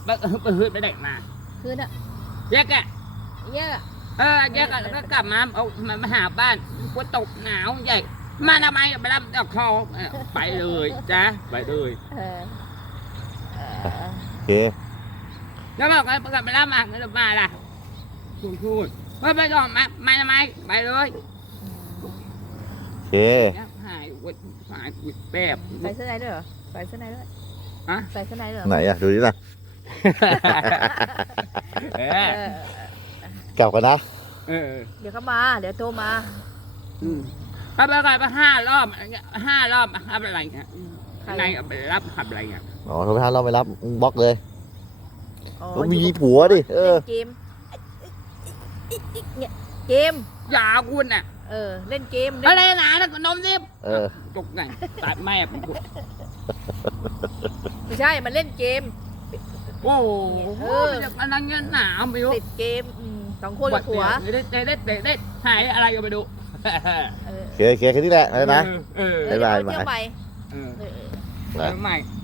ไปหืดไปเด็กมาคืนอะแยกอะเยอะแยกอะแล้วก็กลับมาเอามาหาบ้านฝนตกหนาวใหญ่มาทำไมไปรับดอกคอไปเลยจ้ะไปเลยโอเคแล้วบอกว่าไปรับมาแล้วมาล่ะพูดว่าไปก่อนมาทำไมไปเลยโอเคหายแบบใส่เสื้อในด้วยเหรอใส่เสื้อในด้วยอะใส่เสื้อในด้วยเหรอไหนอะดูดินะเออกลับกันนะเดี๋ยวเขามาเดี๋ยวโทรมาไปก่อนไป5 รอบทำอะไรเงี้ยนายไปรับขับอะไรเงี้ยอ๋อโทรไปหาเราไปรับบล็อกเลยอ๋อต้องมีผัวดิเออเล่นเกมเนี่ยเกมอย่าคุณอ่ะเล่นเกมอะไรนะนมดิบเออตกไงตัดแม่ไม่ใช่มันเล่นเกมโอ้โหอันนั้นเงี้ยหนาวไปดูติดเกม2 คนกับผัวได้หายอะไรก็ไปดูโอเคโอเคแค่นี้แหละอะไรนะเออบ๊ายบายเดี๋วเที่ยวใหม่ใหม่